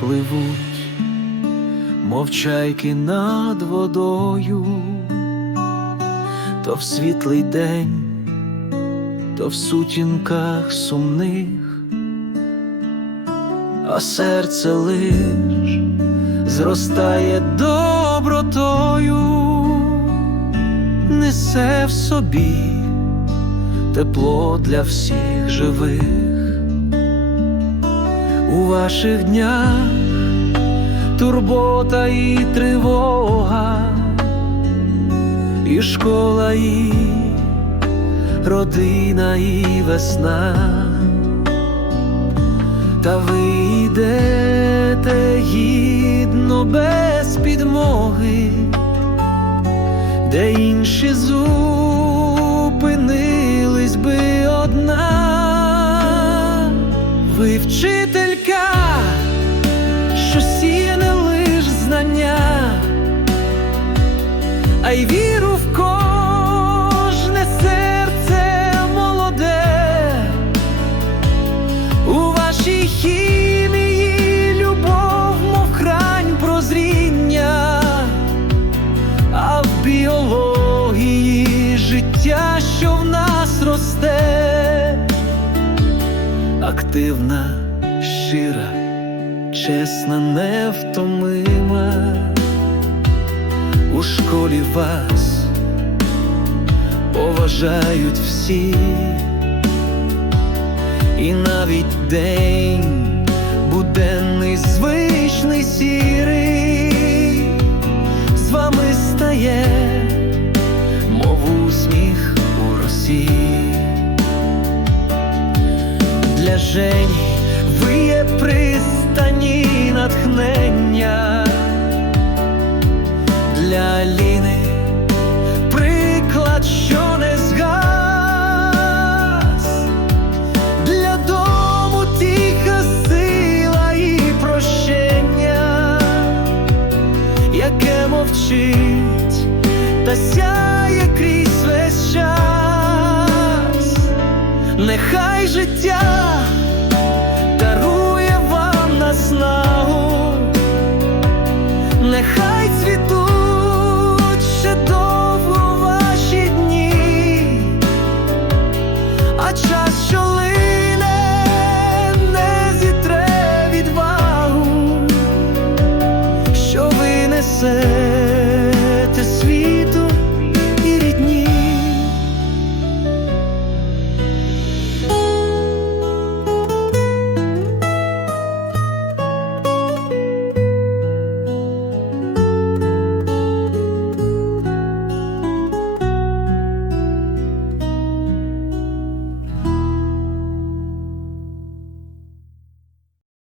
пливуть, мовчайки над водою, то в світлий день, то в сутінках сумних, а серце лиш зростає добротою, несе в собі тепло для всіх живих у ваших днях турбота і тривога, і школа, і родина, і весна, та ви йдете гідно без підмоги, де інші зупинились би одна. Ви вчителька, що сіє не лиш знання, а й віру в кожне активна, щира, чесна, невтомима. У школі вас поважають всі, і навіть день для Жені ви є пристані натхнення для Аліни приклад, що не згас для дому тиха сила і прощення, яке мовчить та сяє крізь весь час. Нехай життя